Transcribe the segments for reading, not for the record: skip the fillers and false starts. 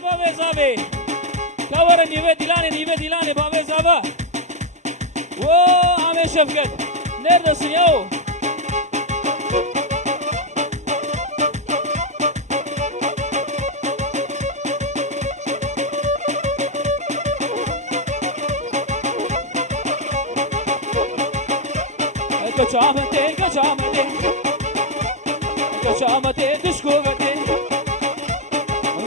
بابا زابي كور نيفي ديلاني بابا زابا و عمي شفقت نردس يو كشامتي تشكوبتي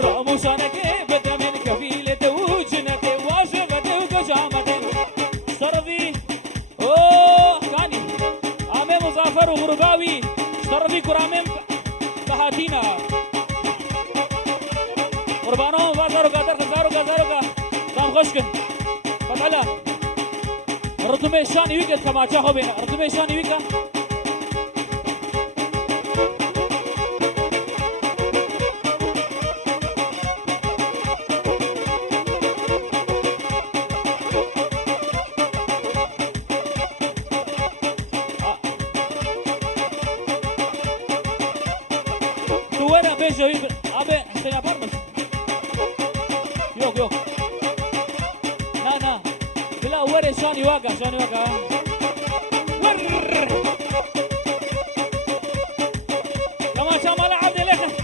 راموسانك بدمن كفيلة وجنتي واجبتي وكشامتي صرفي اوه كاني عمي مظافر وغرباوي صرفي كرامم بهاتينا قربانو بازارو قادر غزارو دام خشكن فتحلا رتمي شاني ويكت كما تشاخو بينا رتمي شاني ويكت Abe, estoy a parnos. Yok. Na. Bila where Shani Waka. Kama Shamala Abdeleka.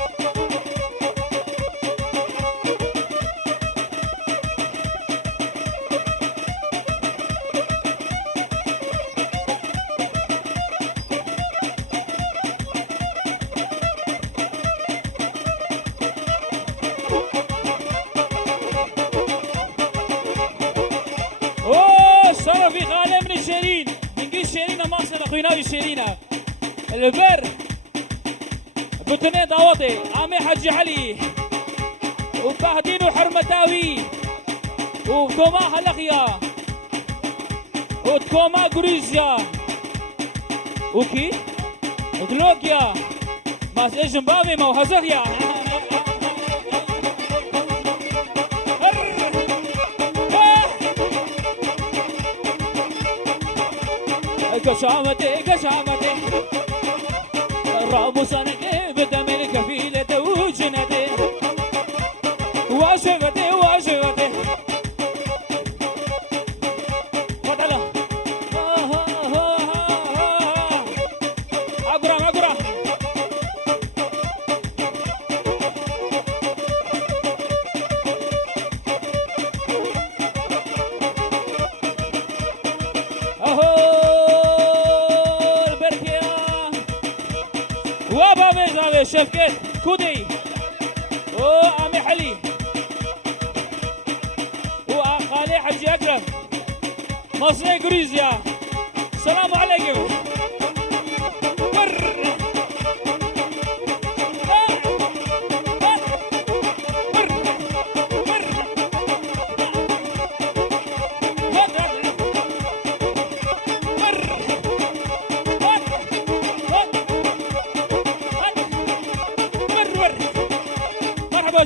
في غالي من الشيرين نقيس شيرين ماصر اخوينا شيرينا البر بتوني داوطي عمي حجي علي وفهدين وحرمتاوي وتوما هلقيا وتكوما غريزيا وكي وغلوكيا ماس ايجن بابي ما وهزغيا قشامتي راموسانك بدمن كفيلة وجنتي واجبتي فتلا أقرأ شفكت كودي وعمي حلي وخالي حجي أكرم مصري غريزيا السلام عليكم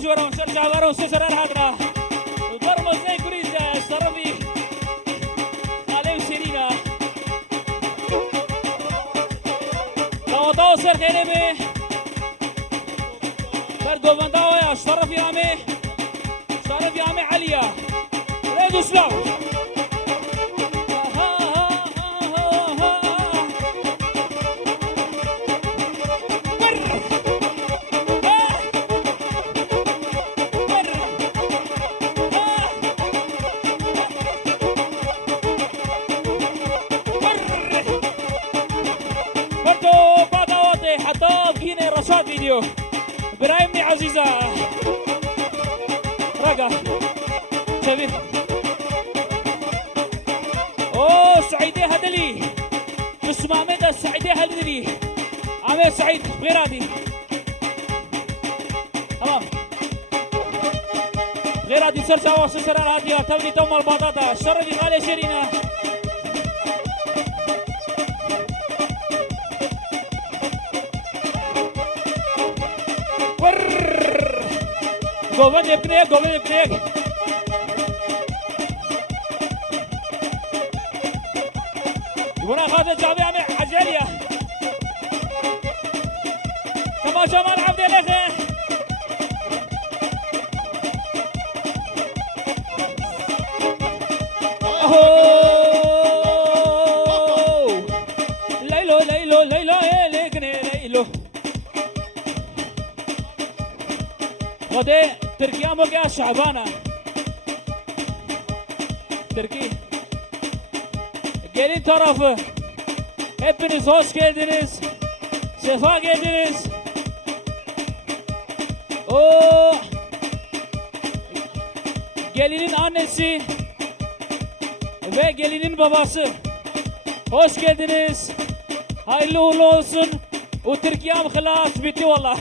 جورون شرجع ورون سسر الهدرة وضرب زي كريزة الصرفي عليه سيرينا طاوطاو سر خيربي تردو بنداوي الصرفي عمي عليا ريدو سلاو رشاد فيديو برايمني عزيزة رقا شبيب اوه سعيدي هدلي جسمامي سعيدي هدلي عمي سعيد غيرادي تمام غيرادي سرسا وسسر الهادية تبني توم البطاطا الشرفي غالي شيرينا Govan yapıyor. يبغى هذا جابي عمي عجلية كما جمال عبد الله اهو ليلو ليلو ليلو يا ليكني ليلو خدي تركيا مو gel Şaban'a Türkiye gelin tarafı hepiniz hoş geldiniz sefa geldiniz o gelinin annesi ve gelinin babası hoş geldiniz hayırlı uğurlu olsun o Türkiye'm خلاص bitti والله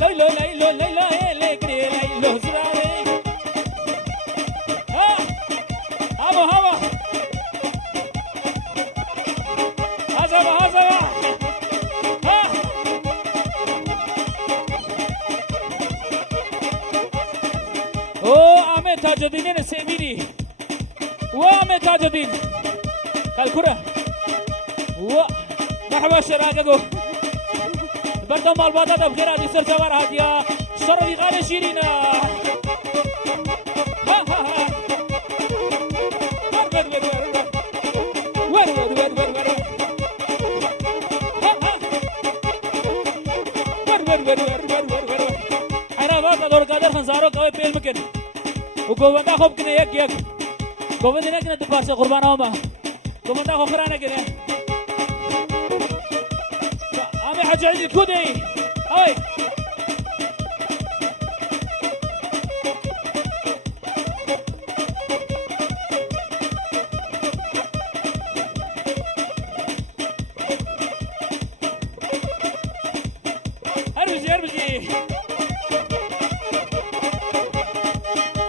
ليلو ليلو ليلو ليكري ليلو زراري ها هوا هوا هزوا هزوا ها او Ahmet Taceddin'in sevgili و Ahmet Taceddin kalkura و مرحبا شراككو بردم الباطة بخير هذه سر جوار هادية شرفي غالي شيرينا ها ها ها ور ور ور ور ور ور ور ور ها ها ور ور ور ور ور ور ور أنا باقي دور قادر خنزارو كوي بيل مكن وقوة خوب كنا يك يك قوة دينا كنا تبارس قربان هما قوة دا خفرانا كنا عمي حاج عيد الكودي هاي هربجي هربجي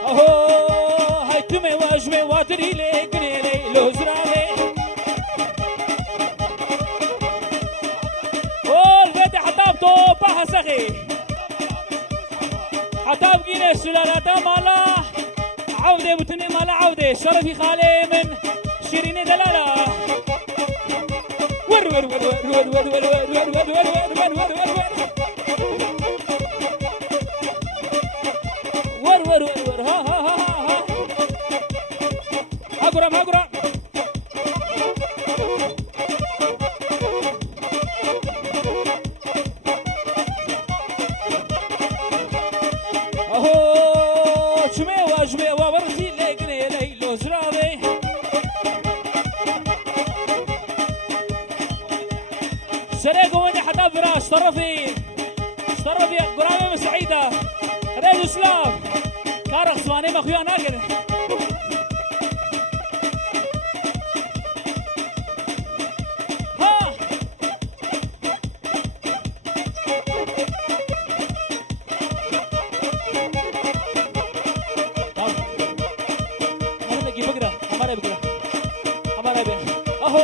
اهو هاي تمي واجمي واتري ليك ليلو زراري سخي حتى بقينا السلالة مالا عودة بتني مالا عودة شرفي خالي من شيرين دلالة ور ور ور ور ور ور ور ور ور ور ور ور ور ور ور ور ها ها ها ها هاقرام هاقرام طرفي قرامي مسعيدة ريد اسلام كارق صواني مخويا ناقر ها نجي بقرة हमारे بقرة हमारे बे अहो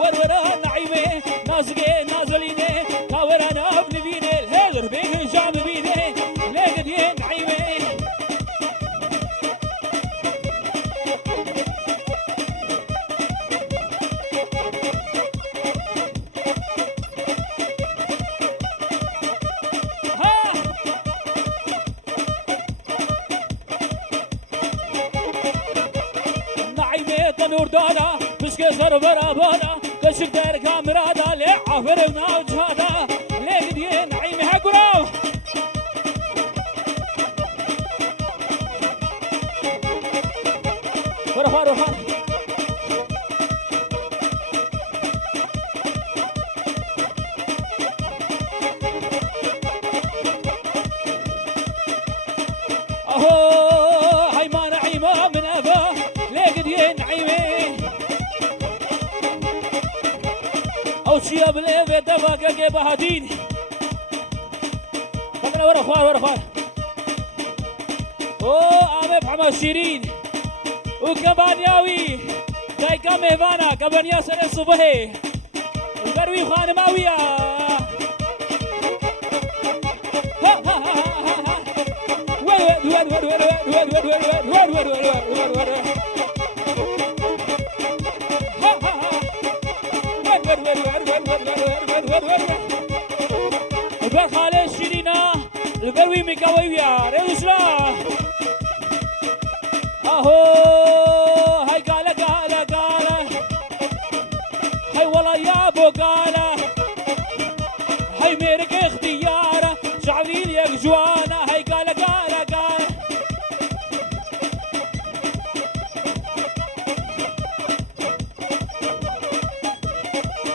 वरवरा नाइमे नाज़गे नाज़लीने कावराना अपने बीने Heather bag जाम बीने लेकिन ये नाइमे نور دادا بس كسر برابادا كشف دار كاميرا دا لي عفر وجهادا لي قدي نعيم حقراو روح روح اهو هاي ما نعيمه من ابا لي قدي نعيمه شياب ليه دفا كي بهادين كمنا ورا خوار ورا خوار او عمي محمد شيرين وكبانياوي جاي كم هفانا كبانيا سنة صبحي وقروي خانماوية وين وين وين وين وين وين وين وين وين وين وين وبخالي شيرينا البروي ميكاوي ويا ريوسلا اهو هاي قاله هاي والله يا ابو قاله هاي ميرك اختياره شعبين يا جوانا هاي قاله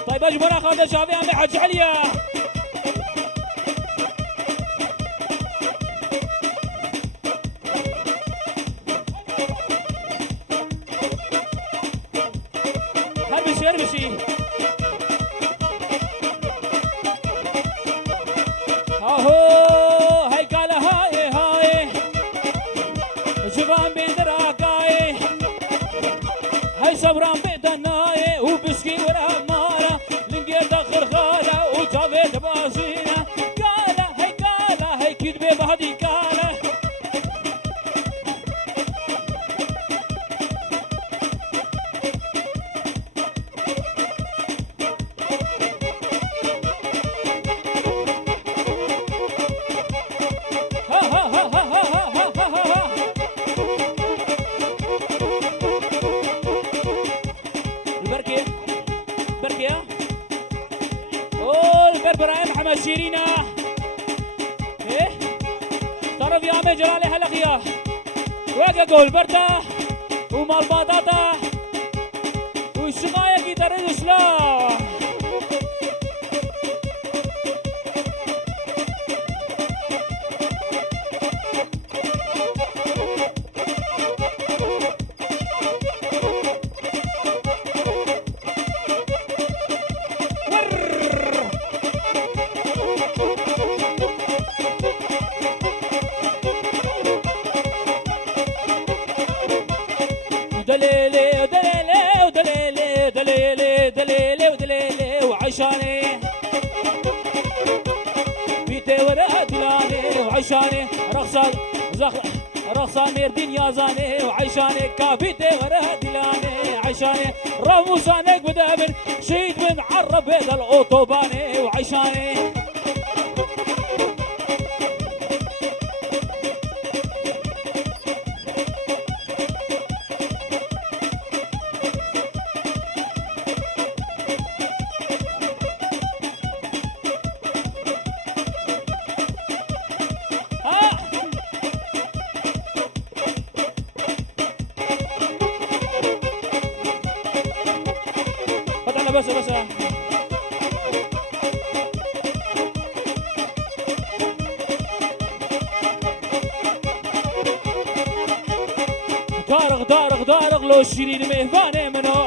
طيب اجبرنا خالد شعبي عم حج عليا هربشي اهو هاي قال هاي جبان بين دراكاي هاي صبران بيدناي وبسكي ورا مارا لنقي دخر خاله وجابت بازينه قال هاي كدبه بهدي قاله شيرينا ايه طرف يا عمي جلالي هلقيا واقع قول برتا ومال باطاطا والشقاية كي تريد سلاح وعشاني بيتي ورا دلاني وعشاني رقصان نيردين يا زاني وعشاني كابيتي ورا دلاني عشاني راموسانك بدابر شيد من عرب هذا الاوتوباني وعشاني بس دارق لو شيرين مهباني منو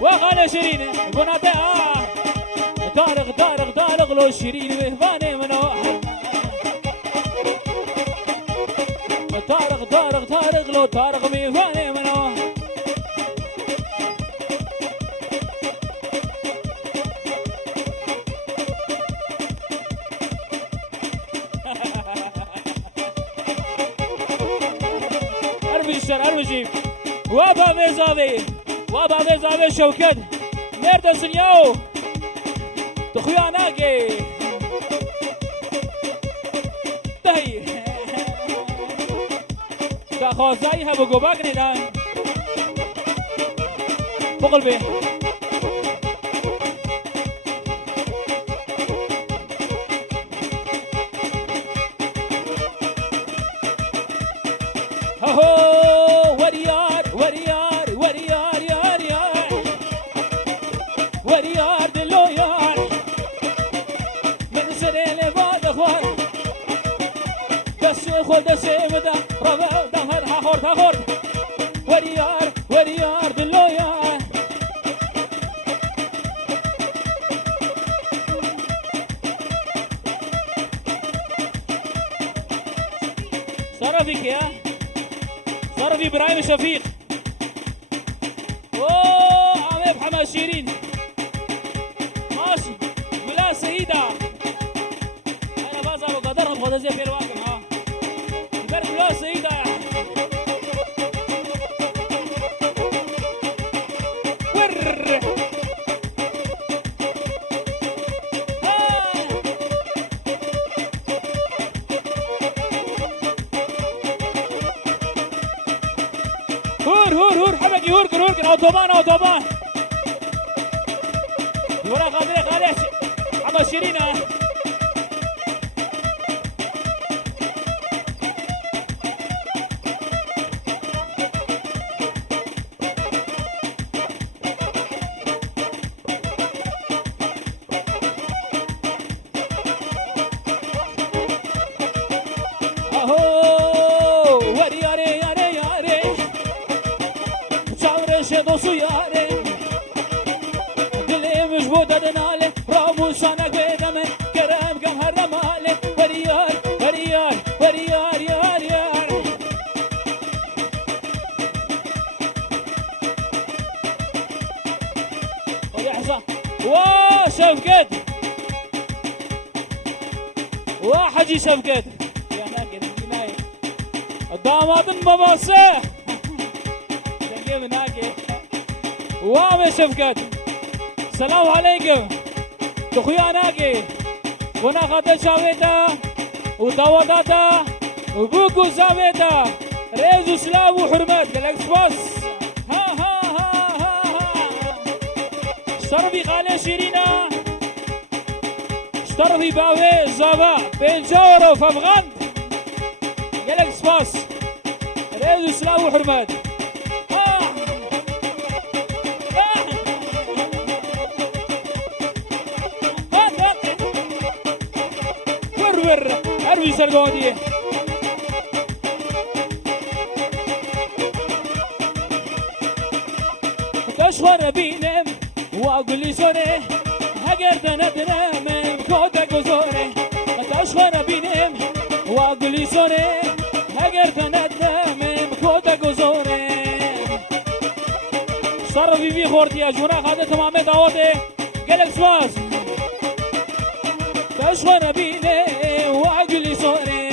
وغانا شيرين بناتا دارق لو شيرين مهباني منو طارق لو طارق مهباني منو ارمجي وابا ميزاوي شوكت نرد سنياو تخويا ناقي تهي كاخوزاي هبو قباقني دان بقل بيه هو وريار دلو يار من سريل بعد خوار دس خود دس بدا ربع دهر هخور وريار دلو يار صرفي كيا صرفي ابراهيم شفيق اوه عمي بحمد شيرين ماشي ولا سيدة انا بازا وقدرهم خذ زي في الواقع ها البرد ولا سيدة هوركن اوتوبان ورا قادر خالص عم شيرينا دوسو یاره دلی مش بود دناله رامو شانه گدم کرم گم هر ماله وريار یار يا حسام وا شفقت واحد شفقت يا ناقد الجناية الضامات المباصة تجيب ناقد وام شفقت السلام عليكم تخويا ناقد وانا خاطر شاويتا ودواداتا وبوكو زاويتا ريزو سلام وحرمات الاكسبوس ها شرفي خالي شيرينا شرفي باوي زابا بنجورو فافغان الاكسبوس ريزو سلام وحرمات أربي سرقودي كشور بينم وأقول لي سوري هجر دنا من كودك وزوري كشور بينم وأقول لي سوري هجر دنا من كودك وزوري صار في خورتي يا جونا هذا تمام دعوتي قالك سواس كشور بينم وأقول لي سوري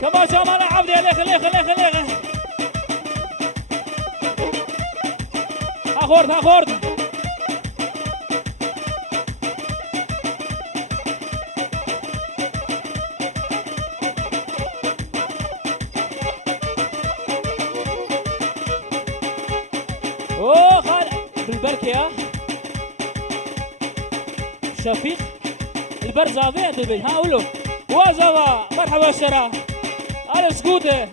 كما شاء الله عبدي عليه خليه أخورد اوه خالد بالبركة شفيق البرزافية تبي ها قولوا وازوا مرحبا الشرا على سكوته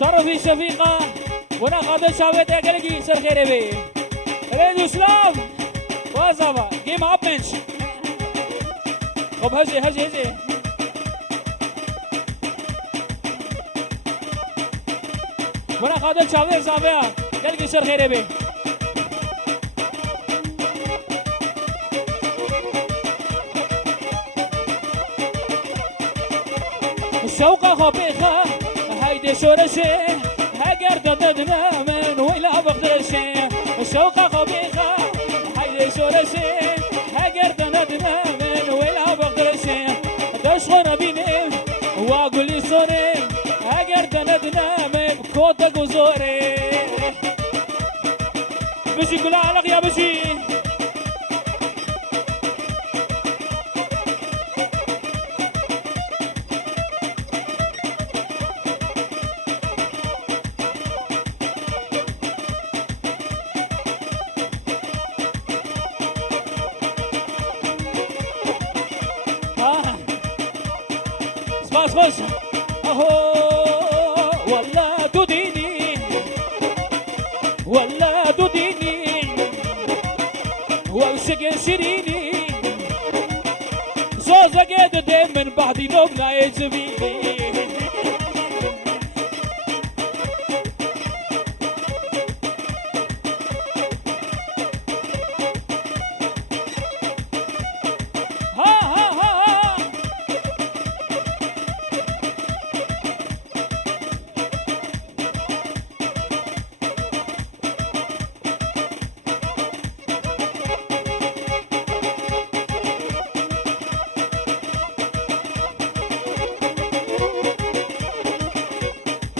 صرفي شفيقة وانا قادر شاويت يا قلقي سر خيري بي ريدو سلام وازوا جيم اب منش خب هجي وانا قادر شاويت زافيا قلقي سر خيري بي الشوقة خبيثة هيدي شورشي هاجر ددنا من ولا بقدرشي الشوقة خبيثة هيدي شورشي هاجر ددنا من ولا بقدرشي تشخر بيني واقول لي سوري هاجر ددنا من كودك وزوري بشي كل علق يا بشي بس اهو ولا تديني والشقي شريني زوزة قد دين من بعدي نوبنا يجبيني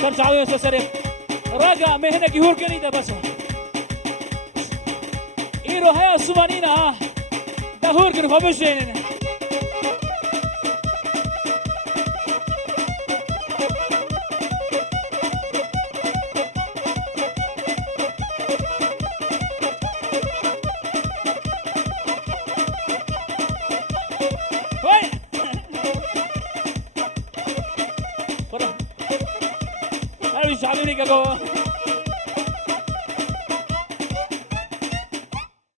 ترجعوا يا سريع راجع مهنك يهور كنيدا بس إيرو هيا سوانينا ده هور كن خبزين الشعبي ونيكاكو